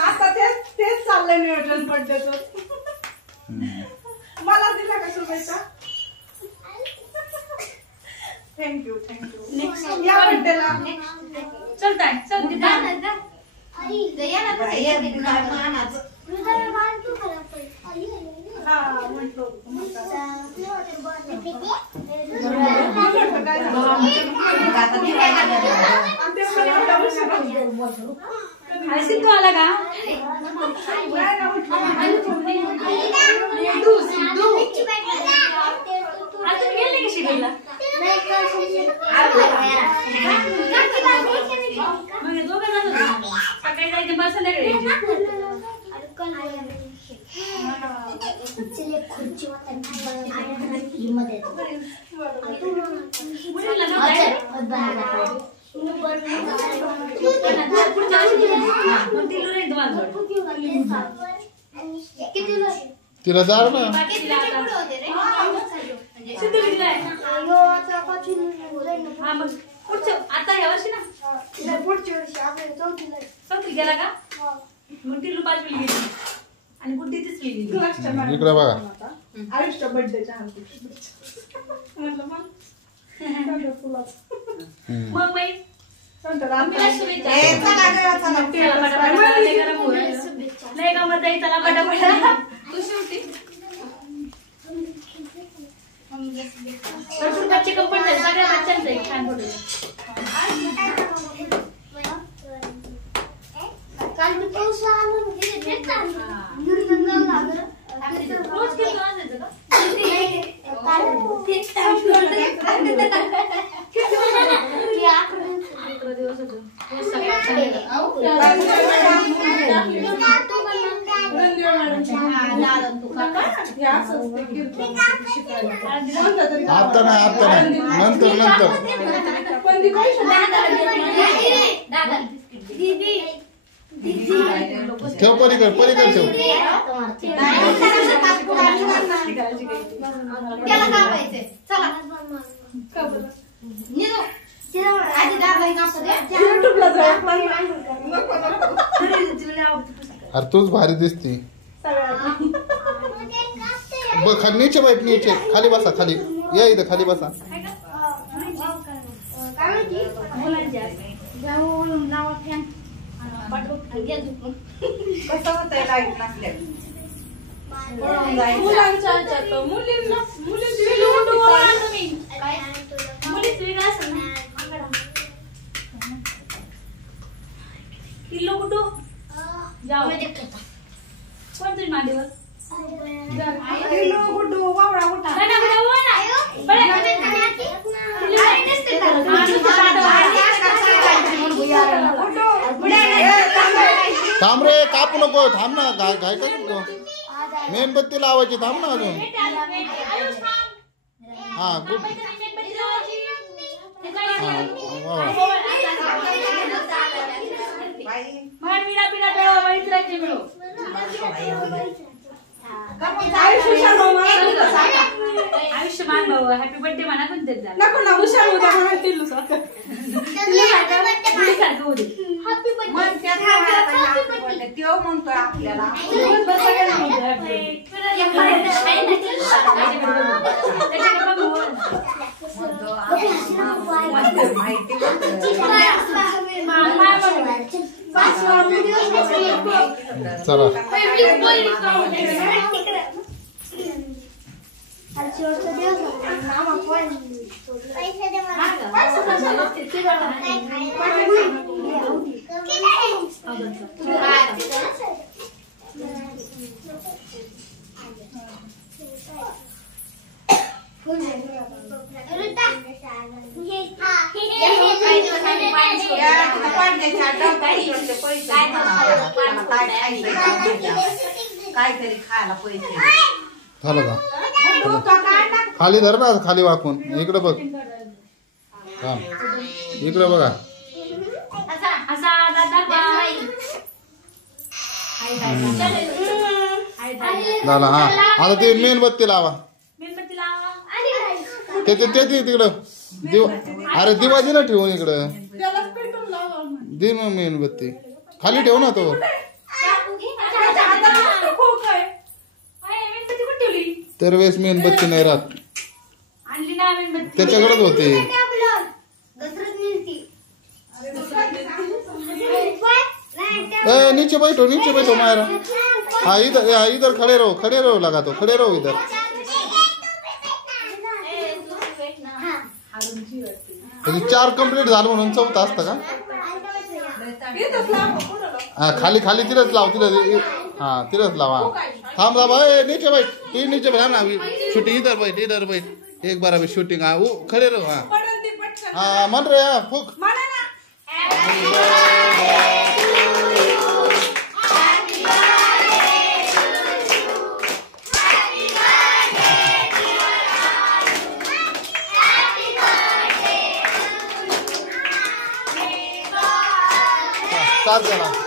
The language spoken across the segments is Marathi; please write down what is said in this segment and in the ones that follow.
आता तेच चाललंय नियोजन बर्थडेचं. मला दिला का शुभेच्छा? थँक्यू या बर्थडेला. चलताय चल हा म्हटलं सिद्धू आला का? अजून गेले का शिकायला? मग दोघं जण सकाळी जायचं बस संध्याकाळी तिला जाळ ना. आता ह्या वर्षी ना पुढच्या वर्षी आपल्याला चौथी गेला का? मग टिल्लू पाचवी गेली आणि गुड्डी तिसरी गेली. इकडे बघा. आयुष्य बर्थडेच्या हार्दिक म्हटलं मग मग बाई नाही का मग जाई चला पटापट तू शेवटी चिकन पण सगळ्या बच्चांचं आहे छान फोटो. आता नाही नंतर ठेव पलीकड ठेव. अरे तूच भारी दिसती. नीचे बैठ नीचे खाली बसा खाली या इथं खाली बसा. कसं होतंय लाईट नसल्या किल्लो कुठो जाऊ कोणतरी मांडीवर वावडा उठा थांब रे कापू नको थांब ना घाय काय नको. मेणबत्ती लावायची थांब ना अजून. हा गुड. आयुष्यमान भाऊ हॅपी बर्थडे म्हणा पण देत जा नको ना हुशार होता म्हणून टिल्लू सारखं होऊ दे. तो म्हणतोय आपल्याला चला काहीतरी खायला पैसे झालं का खाली धर ना खाली वाकून इकडे बघ. हा इकडे बघा. झाला हा आता ते मेणबत्ती लावा. ते तिकडं दिवा अरे दिवा दिला ठेवून इकडं. दे मग मेणबत्ती खाली ठेव ना तो तर वेळेस मेणबत्ती नाही राहत आणली ना मेणबत्ती त्याच्याकडेच होते नीचे बैठो मायरा हाँ इधर खड़े रहो लगा तो खड़े रहो इधर चार कंप्लीट झालं म्हणून चौथा असतं का हा खाली तिरच लाव तिरच लाव हा थांब नीचे बैठ तू नीचे बैठ ना शूटिंग इधर बैठ एक बार अभी शूटिंग वो खड़े रहो हाँ मन रहे फूक साथ जरा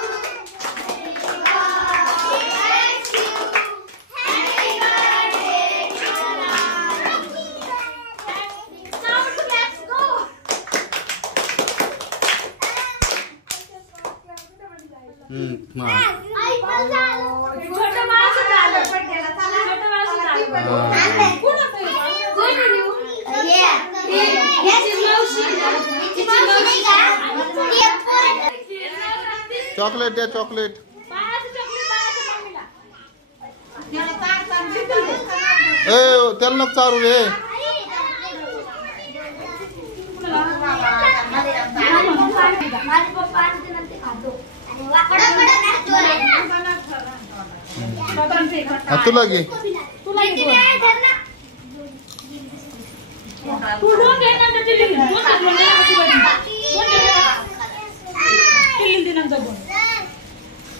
चॉकलेट द्या चॉकलेट त्याला नको चारू रे तुला घे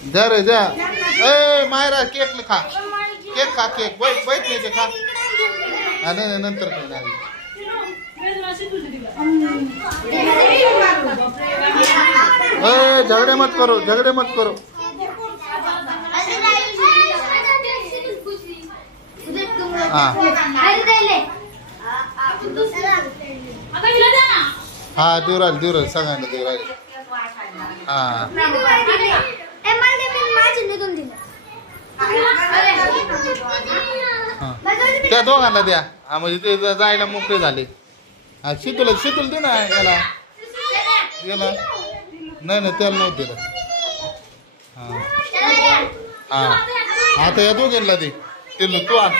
जा रे जा मायरा केक खा केक बैठ नाही खा नाही नंतर झगडे मत करो हाँ देऊ राहील सगळ्यांना देऊ राहील त्या दोघांना द्या म्हणजे ते जायला मोकळे झाले शीतल दे ना याला नाही त्याला नव्हते हा आता या दोघांना दे ते तू आण